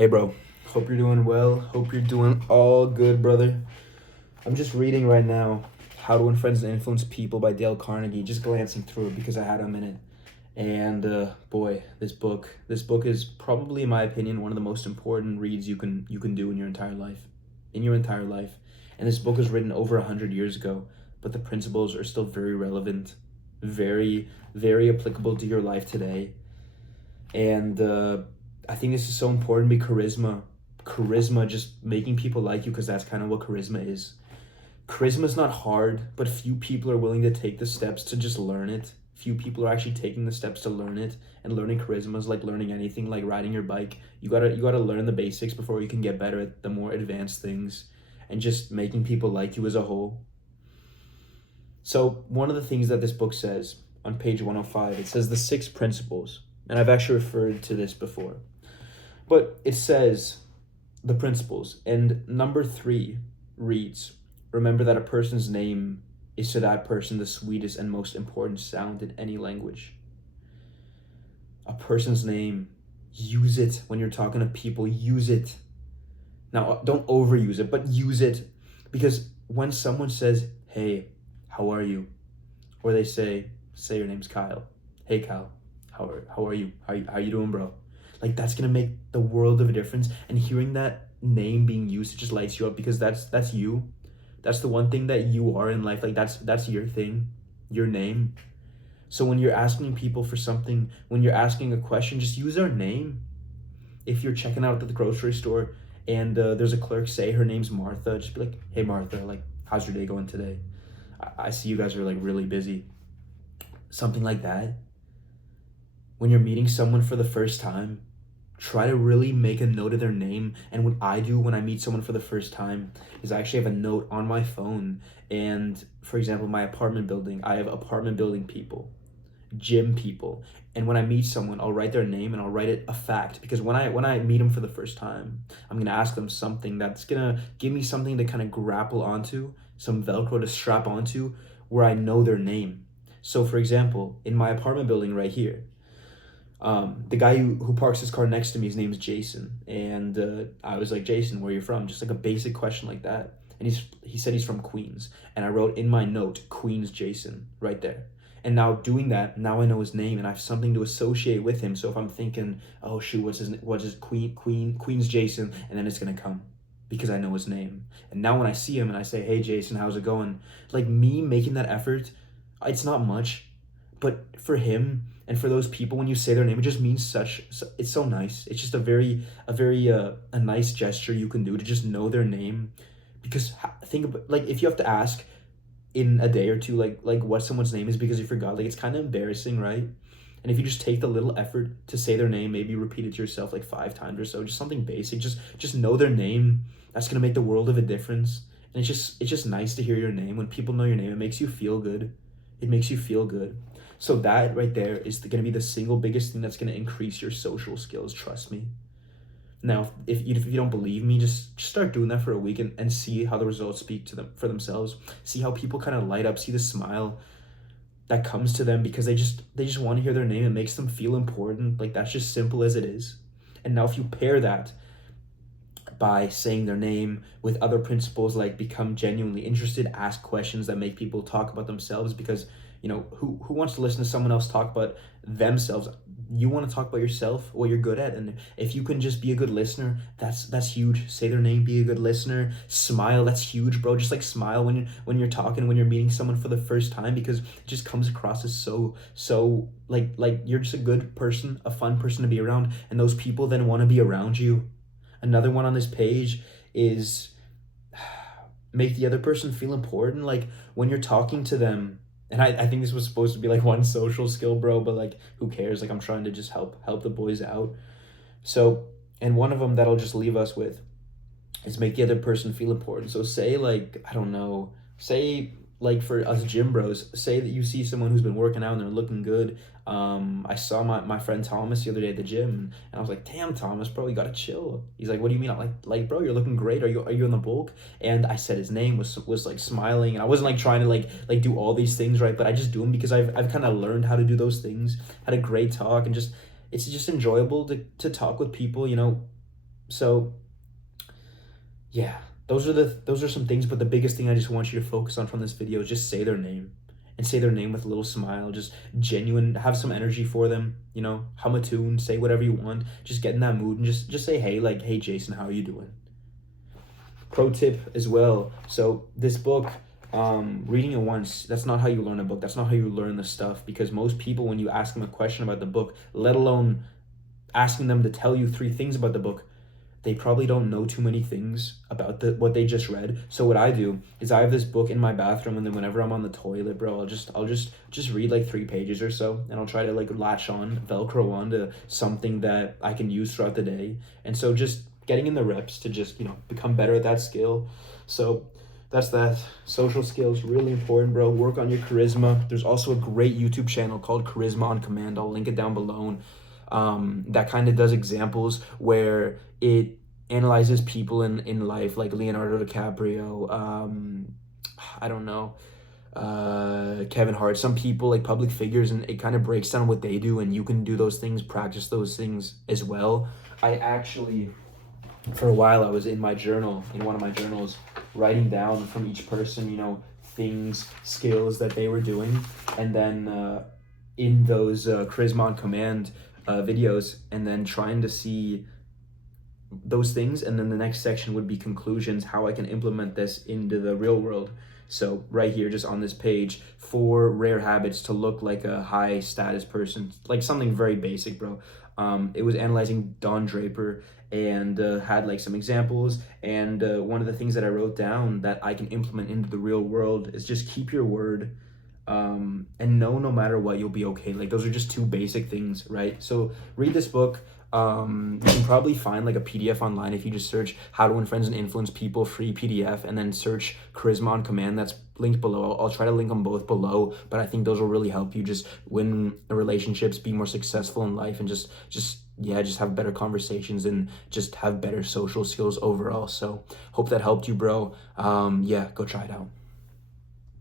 Hey, bro. Hope you're doing well. Hope you're doing all good, brother. I'm just reading right now How to Win Friends and Influence People by Dale Carnegie, just glancing through it because I had a minute. And boy, this book is probably, in my opinion, one of the most important reads you can do in your entire life. In your entire life. And this book was written over 100 years ago, but the principles are still very relevant, very, very applicable to your life today. And I think this is so important. Be charisma, just making people like you, because that's kind of what charisma is. Charisma is not hard, but few people are willing to take the steps to just learn it. Few people are actually taking the steps to learn it. And learning charisma is like learning anything, like riding your bike. You gotta learn the basics before you can get better at the more advanced things, and just making people like you as a whole. So one of the things that this book says on page 105, it says the six principles. And I've actually referred to this before. But it says the principles, and number 3 reads, remember that a person's name is to that person the sweetest and most important sound in any language. A person's name, use it when you're talking to people, use it. Now, don't overuse it, but use it, because when someone says, hey, how are you? Or they say your name's Kyle. Hey, Kyle, how are you? How you doing, bro? Like, that's gonna make the world of a difference. And hearing that name being used, it just lights you up, because that's you. That's the one thing that you are in life. Like, that's your thing, your name. So when you're asking people for something, when you're asking a question, just use their name. If you're checking out at the grocery store and there's a clerk, say her name's Martha, just be like, hey, Martha, like, how's your day going today? I see you guys are like really busy. Something like that. When you're meeting someone for the first time, try to really make a note of their name. And what I do when I meet someone for the first time is I actually have a note on my phone. And for example, my apartment building, I have apartment building people, gym people. And when I meet someone, I'll write their name and I'll write it a fact, because when I meet them for the first time, I'm gonna ask them something that's gonna give me something to kind of grapple onto, some Velcro to strap onto, where I know their name. So for example, in my apartment building right here, the guy who parks his car next to me, his name's Jason, and I was like, Jason, where are you from? Just like a basic question like that. And he said he's from Queens, and I wrote in my note Queens Jason right there. And now doing that, now I know his name and I have something to associate with him. So if I'm thinking, oh shoot, what's his Queens Jason, and then it's gonna come, because I know his name. And now when I see him and I say, hey Jason, how's it going? Like, me making that effort, it's not much, but for him and for those people, when you say their name, it just means it's so nice. It's just a nice gesture you can do to just know their name. Because think about, like, if you have to ask in a day or two, like what someone's name is because you forgot, like, it's kind of embarrassing, right? And if you just take the little effort to say their name, maybe repeat it to yourself like 5 times or so, just something basic, just know their name, that's gonna make the world of a difference. And it's just nice to hear your name. When people know your name, it makes you feel good. It makes you feel good. So that right there is going to be the single biggest thing that's going to increase your social skills. Trust me. Now, if you don't believe me, just start doing that for a week, and see how the results speak to them for themselves. See how people kind of light up. See the smile that comes to them because they just want to hear their name. It makes them feel important. Like, that's just simple as it is. And now if you pair that by saying their name with other principles, like become genuinely interested, ask questions that make people talk about themselves, because who wants to listen to someone else talk about themselves? You want to talk about yourself, what you're good at. And if you can just be a good listener, that's huge. Say their name, be a good listener, smile, that's huge, bro. Just like smile when you're talking, when you're meeting someone for the first time, because it just comes across as so like you're just a good person, a fun person to be around, and those people then want to be around you. Another one on this page is make the other person feel important. Like, when you're talking to them, and I think this was supposed to be like one social skill, bro, but like, who cares? Like, I'm trying to just help the boys out. So, and one of them that I'll just leave us with is make the other person feel important. So say, like, I don't know, say, like, for us gym bros, say that you see someone who's been working out and they're looking good. I saw my friend Thomas the other day at the gym, and I was like, damn, Thomas, bro, you gotta chill. He's like, what do you mean? I'm like, bro, you're looking great. Are you in the bulk? And I said his name, was like smiling, and I wasn't like trying to like do all these things, right? But I just do them because I've kind of learned how to do those things. Had a great talk, and just it's just enjoyable to talk with people, So yeah, those are some things, but the biggest thing I just want you to focus on from this video is just say their name. And say their name with a little smile, just genuine, have some energy for them, you know, hum a tune, say whatever you want, just get in that mood and just say hey, like, hey Jason, how are you doing? Pro tip as well. So this book, reading it once, that's not how you learn a book. That's not how you learn the stuff, because most people, when you ask them a question about the book, let alone asking them to tell you 3 things about the book, they probably don't know too many things about what they just read. So what I do is I have this book in my bathroom, and then whenever I'm on the toilet, bro, I'll just read like 3 pages or so, and I'll try to like latch on, velcro on to something that I can use throughout the day. And so just getting in the reps to just, you know, become better at that skill. So that's that. Social skills, really important, bro. Work on your charisma. There's also a great YouTube channel called Charisma on Command. I'll link it down below. That kind of does examples where it analyzes people in life, like Leonardo DiCaprio, I don't know, Kevin Hart, some people like public figures, and it kind of breaks down what they do, and you can do those things, practice those things as well. I actually, for a while, I was in my journal, in one of my journals, writing down from each person, you know, things, skills that they were doing, and then in those Charisma on Command videos, and then trying to see those things, and then the next section would be conclusions, how I can implement this into the real world. So right here, just on this page, 4 rare habits to look like a high status person, like something very basic, bro. It was analyzing Don Draper, and had like some examples, and one of the things that I wrote down that I can implement into the real world is just keep your word, and know no matter what, you'll be okay. Like, those are just 2 basic things, right? So read this book. You can probably find like a PDF online if you just search How to Win Friends and Influence People, free PDF, and then search Charisma on Command. That's linked below. I'll try to link them both below, but I think those will really help you just win relationships, be more successful in life, and just have better conversations, and just have better social skills overall. So hope that helped you, bro. Yeah, go try it out.